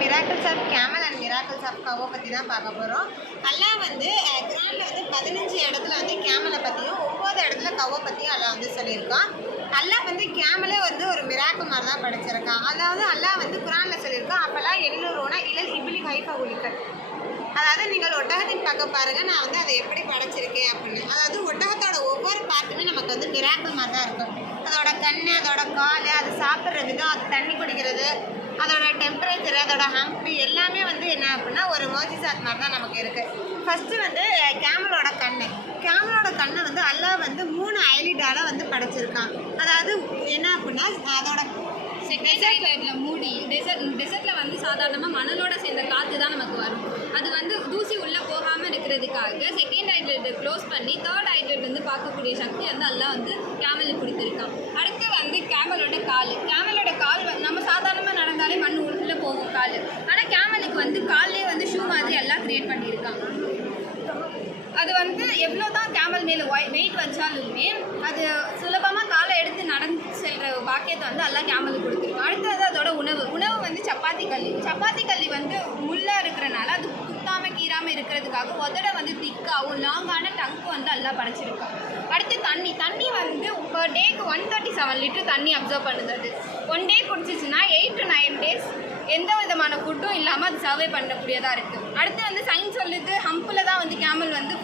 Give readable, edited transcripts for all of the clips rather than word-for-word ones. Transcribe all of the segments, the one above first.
Miracles of camel and miracles of cow பற்றி தான் பார்க்க போகிறோம். அல்லாஹ் வந்து குர்ஆனில் வந்து 15 இடத்துல வந்து கேமலை பற்றியும் 9 இடத்துல கவ்வை பற்றியும் அல்லாஹ் வந்து சொல்லியிருக்கான். அல்லாஹ் வந்து கேமலே வந்து ஒரு மிராக்கிள் மாதிரி தான் படைச்சிருக்கான். அதாவது அல்லாஹ் வந்து குர்ஆனில் சொல்லியிருக்கான், அப்போல்லாம் எல்லோரோனா இழல் இபிலி கைஃபா ஒலிக்கல். அதாவது நீங்கள் ஒட்டகத்தின் பக்கம் பாருங்கள், நான் வந்து அதை எப்படி படைச்சிருக்கேன் அப்படின்னு. அதாவது ஒட்டகத்தோட ஒவ்வொரு பார்ட்டுமே நமக்கு வந்து மிராக்கிள் மாதிரி தான் இருக்கும். அதோட கண், அதோட கால், அது சாப்பிட்ற விதம், அது தண்ணி குடிக்கிறது, அதோட டெம்பரேச்சர், அதோட ஹம்பி எல்லாமே வந்து என்ன அப்படின்னா ஒரு மோஜிசாத் மாதிரி தான் நமக்கு இருக்குது. ஃபஸ்ட்டு வந்து கேமலோட கண்ணை வந்து அல்லாஹ் வந்து 3 ஐலிடால் வந்து படைச்சிருக்கான். அதாவது என்ன அப்படின்னா அதோட டெசர்ட்டில் மூடி டெசர்ட்டில் வந்து சாதாரணமாக மணலோட சேர்ந்த காற்று தான் நமக்கு வரும். அது வந்து தூசி உள்ளே போகாமல் இருக்கிறதுக்காக செகண்ட் ஐட்லெட்டை க்ளோஸ் பண்ணி தேர்ட் ஐட்லெட் வந்து பார்க்கக்கூடிய சக்தி வந்து எல்லாம் வந்து கேமலுக்கு கொடுத்துருக்கான். அடுத்து வந்து கேமலோட கால் நம்ம சாதாரணமாக நடந்தாலே மண் உள்ளே போகும் கால். ஆனால் கேமலுக்கு வந்து கால்லேயே வந்து ஷூ மாதிரி எல்லாம் க்ரியேட் பண்ணியிருக்காங்க. அது வந்து எவ்வளோ தான் கேமல் மேலே வெயிட் வச்சாலுமே அது சுலபமாக காலை எடுத்து நடந்து செல்கிற பாக்கியத்தை வந்து எல்லாம் கேமலுக்கு கொடுத்துருக்கோம். அடுத்தது அதோட உணவு வந்து சப்பாத்தி கல்லி வந்து முள்ளாக இருக்கிறனால அது குத்தாமல் கீறாமல் இருக்கிறதுக்காக உதட வந்து திக்காகவும் லாங்கான டங்க்கு வந்து எல்லாம் படைச்சிருக்கோம். அடுத்து தண்ணி வந்து பர் டேக்கு 137 லிட்டர் தண்ணி அப்சர்வ் பண்ணுது. அது 1 டே குடிச்சிச்சுன்னா 8 to 9 days எந்த விதமான ஃபுட்டும் இல்லாமல் அது சர்வே பண்ணக்கூடியதாக இருக்குது. அடுத்து வந்து சயின்ஸ் சொல்லுது ஹம்பில் தான் வந்து கேமல் வந்து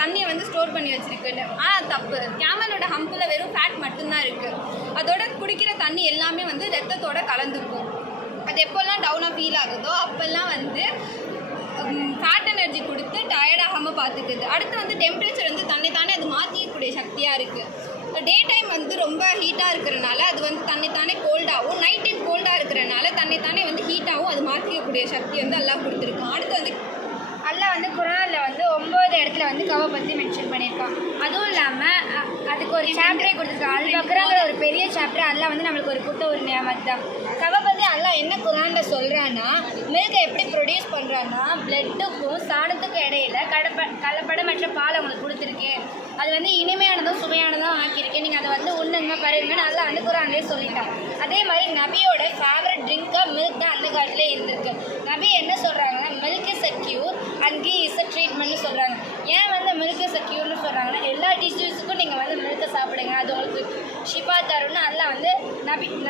தண்ணியை வந்து ஸ்டோர் பண்ணி வச்சுருக்குன்னு. ஆனால் தப்பு. கேமலோட ஹம்பில் வெறும் ஃபேட் மட்டும்தான் இருக்குது. அதோட குடிக்கிற தண்ணி எல்லாமே வந்து ரத்தத்தோட கலந்துக்கும். அது எப்போல்லாம் டவுனாக ஃபீல் ஆகுதோ அப்போல்லாம் வந்து ஃபேட் எனர்ஜி கொடுத்து டயர்டாகாமல் பார்த்துக்குது. அடுத்து வந்து டெம்பரேச்சர் வந்து தன்னைத்தானே அது மாற்றிக்கக்கூடிய சக்தியாக இருக்குது. டே டைம் வந்து ரொம்ப ஹீட்டாக இருக்கிறனால அது வந்து தன்னைத்தானே கோல்டாகவும், நைட் டைம் கோல்டாக இருக்கிறனால தன்னைத்தானே வந்து ஹீட்டாகவும் அது மாற்றிக்கக்கூடிய சக்தி வந்து அல்லாஹ் கொடுத்துருக்கான். அடுத்து வந்து அல்லாஹ் வந்து குர்ஆனில் வந்து 9 இடத்துல வந்து கவ்வை பற்றி மென்ஷன் பண்ணியிருக்கான். அதுவும் இல்லாமல் அதுக்கு ஒரு சாப்டரே கொடுத்துருக்கான். அல் பக்ராங்கிற ஒரு பெரிய சாப்டர் அல்லாஹ் வந்து நம்மளுக்கு ஒரு கொடுத்த ஒரு நியமத் தான். கவ்வை பற்றி அல்லாஹ் என்ன குர்ஆனில் சொல்கிறான்னா, மில்கை எப்படி ப்ரொடியூஸ் பண்ணுறான்னா பிளட்டுக்கும் சாணத்துக்கும் இடையில கலப்படமற்ற பால் அவங்களுக்கு கொடுத்துருக்கேன். அது வந்து இனிமையானதும் சுவையானதும் ஆக்கியிருக்கேன், நீங்கள் அதை வந்து உண்ணுங்க பருங்கன்னு அல்லாஹ் வந்து குர்ஆன்லேயே சொல்லிட்டான். அதே மாதிரி நபியோட ஃபேவரட் ட்ரிங்காக மில்க் தான் அந்த காலத்திலே இருந்திருக்கு. நபி என்ன சொல்கிறாங்கன்னா, milk is a cure and ghee is a ட்ரீட்மெண்ட்னு சொல்கிறாங்க. ஏன் வந்து மில்க் இஸ் அ க்யூர்னு சொல்கிறாங்கன்னா, எல்லா டிசீஸுக்கும் நீங்கள் வந்து மில்க்கை சாப்பிடுங்க, அது உங்களுக்கு ஷிஃபா தரும்னு அல்லாஹ் வந்து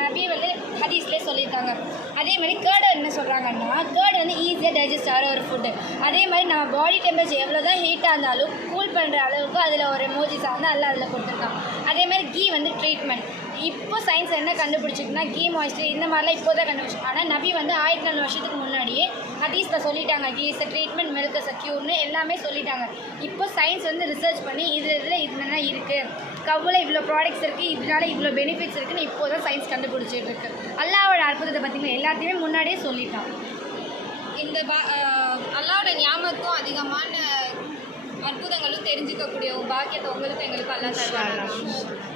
நபி வந்து ஹதீஸ்லேயே சொல்லியிருக்காங்க. அதே மாதிரி கேர்டு என்ன சொல்கிறாங்கன்னா, கேர்டு வந்து ஈஸியாக டைஜஸ்ட் ஆகிற ஒரு ஃபுட்டு. அதே மாதிரி நம்ம பாடி டெம்பரேச்சர் எவ்வளோ தான் ஹீட்டாக இருந்தாலும் கூல் பண்ணுற அளவுக்கு அதில் ஒரு மோஜிஸா வந்து அல்லாஹ் அதில் கொடுத்துருக்கான். அதே மாதிரி கீ வந்து ட்ரீட்மெண்ட். இப்போ சயின்ஸ் என்ன கண்டுபிடிச்சிருக்குன்னா கீ மாய்ஸ்டர் இந்த மாதிரிலாம் இப்போ தான் கண்டுபிடிச்சி. ஆனால் நபி வந்து 1400 வருஷத்துக்கு முன்னாடியே ஹதீஸில் சொல்லிட்டாங்க, ghee is treatment, milk is க்யூர்னு எல்லாமே சொல்லிட்டாங்க. இப்போ சயின்ஸ் வந்து ரிசர்ச் பண்ணி இதில் இதெல்லாம் இருக்குது, கவ்வில் இவ்வளோ ப்ராடக்ட்ஸ் இருக்குது, இதனால இவ்வளோ பெனிஃபிட்ஸ் இருக்குதுன்னு இப்போ தான் சயின்ஸ் கண்டுபிடிச்சிட்டு இருக்கு. அல்லாஹ்வோட அற்புதத்தை பார்த்திங்கன்னா எல்லாத்தையுமே முன்னாடியே சொல்லிட்டான். இந்த அல்லாஹ்வோட ஞாபகத்தும் அதிகமான அற்புதங்களும் தெரிஞ்சுக்கக்கூடிய பாக்கியத்தை உங்களுக்கு எங்களுக்கு அல்லாஹ் தருவாங்க.